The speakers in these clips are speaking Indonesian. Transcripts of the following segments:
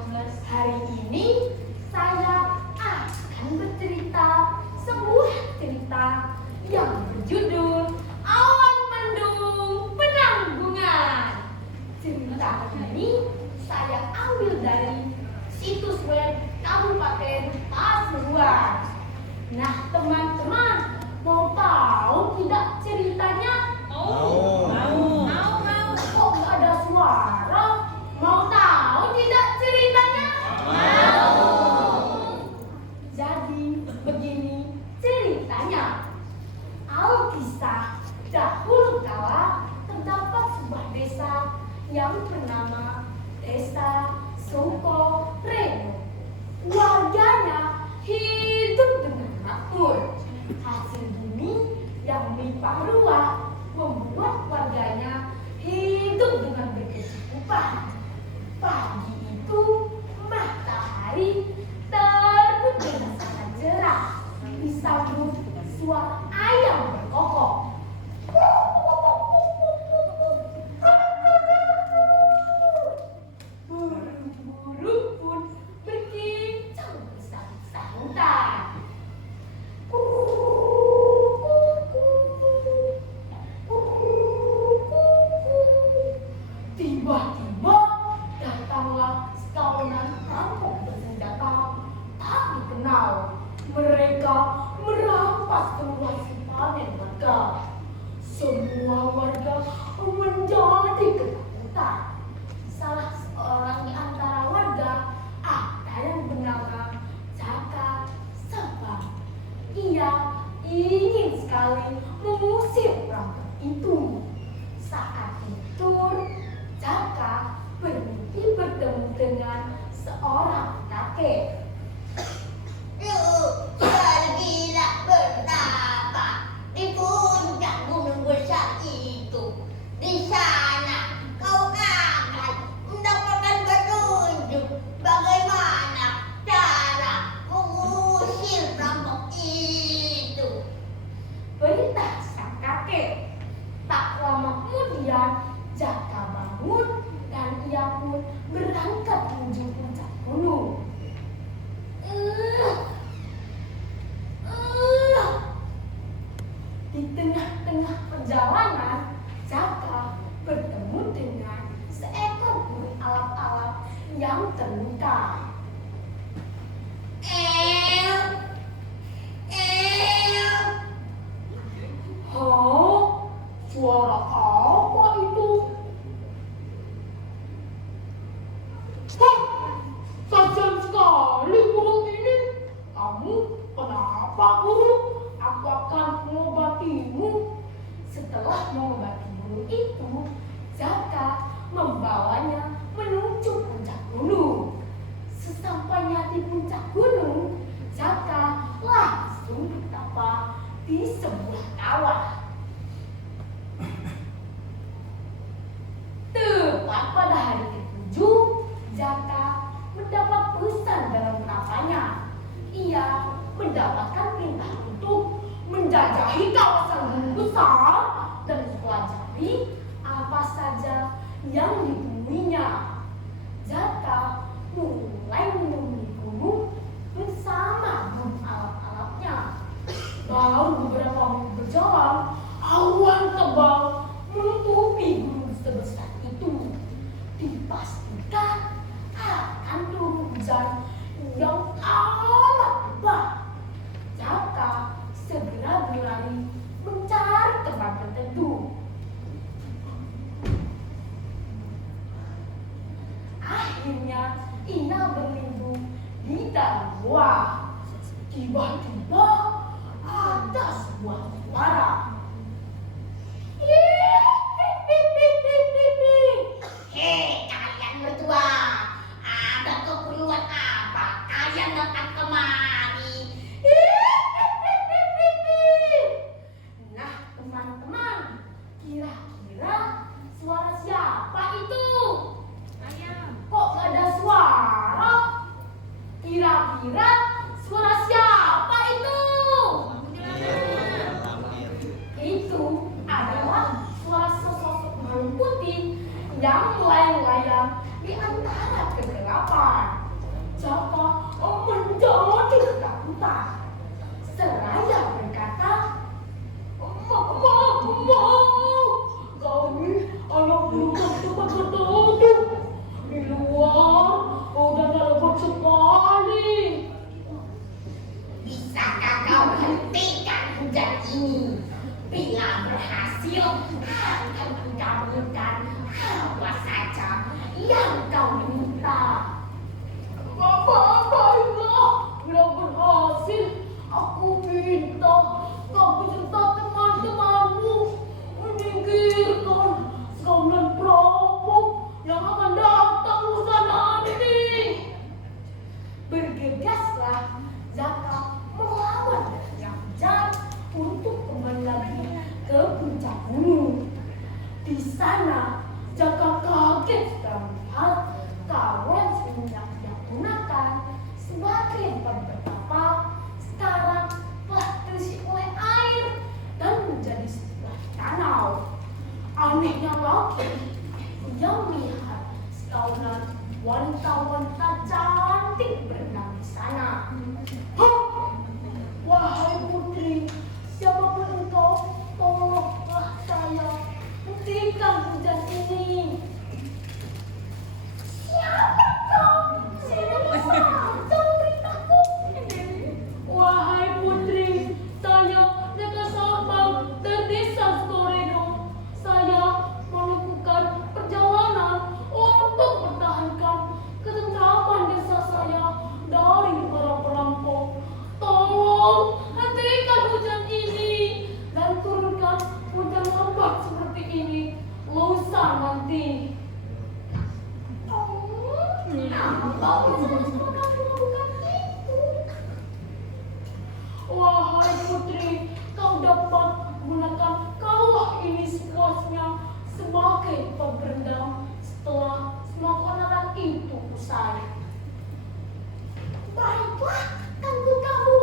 Hari ini saya akan bercerita sebuah cerita yang berjudul Awan Mendung Penanggungan. Cerita ini saya ambil dari situs web Kabupaten Pasuruan. Nah, teman-teman, mau tahu tidak ceritanya? Mau. Kok nggak ada suara? Mau tahu tidak ceritanya? Jadi begini ceritanya. Alkisah dahulu kala terdapat sebuah desa yang bernama Desa Sukoreno. Warganya hidup dengan makmur. Hasil bumi yang melimpah ruah membuat warganya hidup dengan berkecukupan. Pagi itu matahari terbit dengan sangat cerah, disambut suara ayam berkokok. Burung-burung pun berkicau bersahut-sahutan. Tiba-tiba datanglah sekawanan perampok bersenjata tak dikenal. Mereka merampas keluar simpanan warga. Semua warga menjadi ketakutan. Salah seorang di antara warga ada yang bernama Jaka Sabang. Ia ingin sekali mengusir perampok itu. Saat itu Jaka bermimpi bertemu dengan seorang kakek. Yuk, pergilah bertapa di puncak gunung besar itu. Di sana kau akan mendapatkan petunjuk bagaimana cara mengusir perampok itu. Perintah sang kakek. Tak lama kemudian Jaka bangun dan ia pun berangkat menuju puncak gunung. Di tengah-tengah perjalanan, Jaka bertemu dengan seekor burung alap-alap yang terluka. Suara apa itu? Kasihan sekali burung ini. Kamu kenapa, burung? Aku akan mengobatimu. Setelah mengobati burung itu, Jaka membawanya menuju puncak gunung. Sesampainya di puncak gunung, Jaka langsung bertapa di sebuah kawah. Tepat pada hari ke-7, Jaka mendapat pesan dalam kapalnya. Ia mendapatkan perintah untuk menjajahi kawasan gunung besar dan mempelajari apa saja yang ditemuinya. Jaka mulai menemui gunung bersama burung alap-alapnya. Baru beberapa menit berjalan, awan tebal menutupi gunung sebesar itu. Dipastikan akan turun hujan yang amat lebat. Jaka segera berlari mencari tempat tertentu. Akhirnya ia berlindung di dalam gua. Tiba-tiba ada sebuah suara. Hei, kalian berdua, ada keperluan apa? Kalian datang kemari. Nah, teman-teman, kira-kira suara siapa itu? Kok gak ada suara? Kira-kira suara siapa itu? Itu adalah suara sesosok burung putih yang melayang-layang di antara kegelapan. wanita cantik berenang di sana. Hah? Wahai putri, siapapun engkau, tolonglah saya, hentikan hujan ini. Siapa kau? Sini saja beritahu. Wahai putri, saya Jaka Sabang dari desa Skoreno. Saya melakukan perjalanan untuk mempertahankan ketentraman desa saya dari para perampok. Tolong hentikan hujan ini dan turunkan hujan lebat seperti ini lusa nanti. Kenapa bisa melakukan itu? Wahai putri, kau dapat menggunakan kawah ini sepuasnya sebagai pemberendam setelah semua keonaran itu usai. Baiklah, tunggu kamu.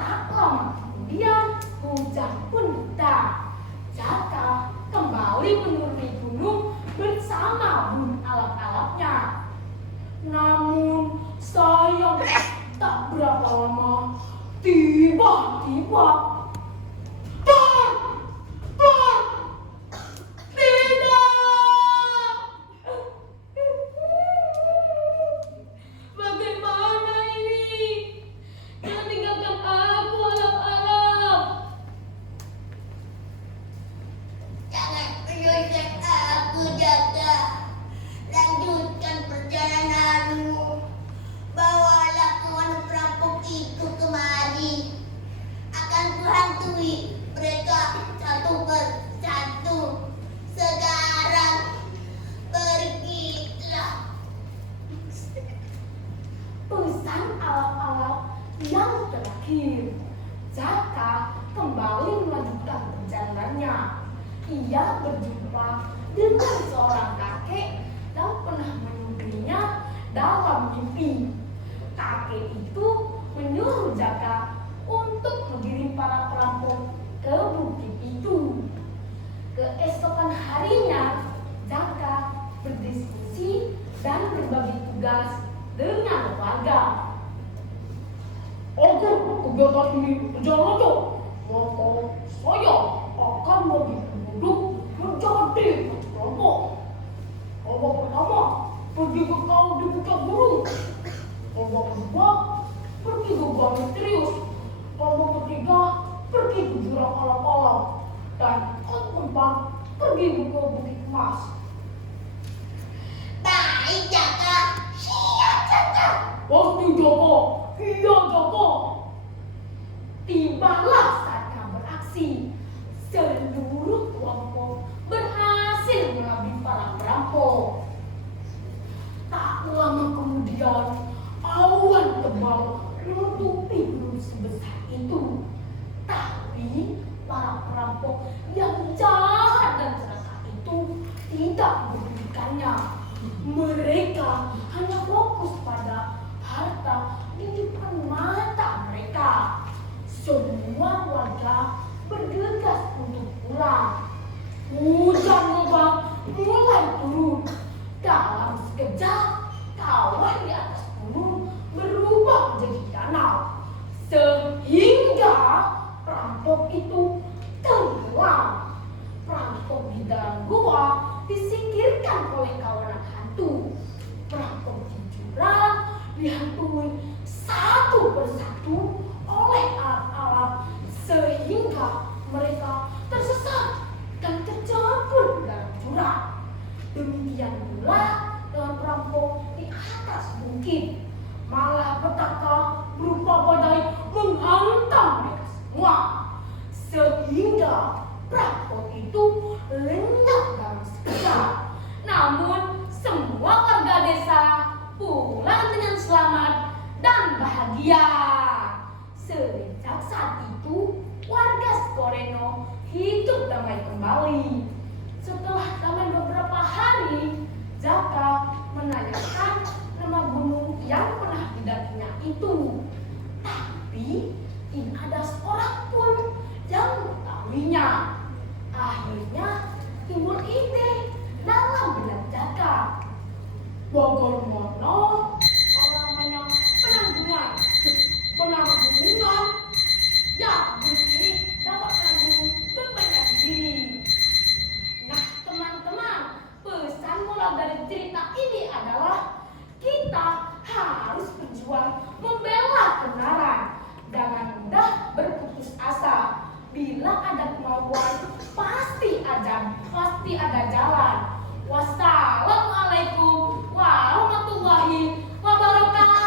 Tak lama kemudian hujan pun reda. Jaka kembali menuruni gunung bersama burung alap-alapnya. Namun sayang, tak berapa lama tiba-tiba bagaimana ini? Jangan tinggalkan aku, alap-alap. Jangan menyusahkan aku, Jaka. Lanjutkan perjalananmu. Bawalah kawan perampok itu kemari. Akan kuhantui mereka satu persatu. Sekarang pergilah. Pesan alap-alap yang terakhir. Jaka kembali melanjutkan perjalanannya. Ia berjumpa dengan seorang kakek yang pernah menyuguhinya dalam mimpi. Kakek itu menyuruh Jaka untuk mengirim para perampok ke bukit itu. Keesokan harinya, Jaka berdiskusi dan berbagi tugas dengan warga. Agar kegiatan ini berjalan lancar, maka saya akan bagi penduduk menjadi kelompok. Kelompok pertama pergi ke kawah di puncak gunung. Kelompok kedua pergi ke gua misterius. Kelompok ketiga pergi ke jurang alap-alap. Dan kelompok keempat pergi ke bukit emas. Baik, Jaka. Siap, Jaka. Pasti Joko, iya Joko. Tibalah saatnya beraksi. Seluruh kelompok berhasil mengambil para perampok. Tak lama kemudian, awan tebal menutupi gunung sebesar itu. Tapi para perampok yang jahat dan serakah itu tidak mempedulikannya. Mereka hanya fokus pada harta di depan mata mereka. Semua warga bergegas untuk pulang. Hujan lebat mulai turun. Dalam sekejap, kawah di atas gunung berubah menjadi danau. Sehingga perampok itu tenggelam. Perampok di dalam gua disingkirkan oleh kawanan hantu. Perampok di jurang dihantui satu persatu oleh alat-alat sehingga mereka tersesat dan terjebur dalam jurang. Demikian pula dengan perampok di atas bukit. Malapetaka berupa badai menghantam mereka semua. Sehingga perampok itu lenyap dalam sekejap. Namun semua warga desa pulang dengan selamat dan bahagia. Sejak saat itu warga Skoreno hidup damai kembali. Setelah damai beberapa hari, Jaka menanyakan nama gunung yang pernah didakinya itu. Tapi tidak ada seorang pun yang mengetahuinya. Akhirnya timbul ide dalam benak Jaka. cerita ini adalah kita harus berjuang membela kebenaran. Jangan mudah berputus asa. Bila ada kemauan, pasti ada jalan. Wassalamualaikum warahmatullahi wabarakatuh.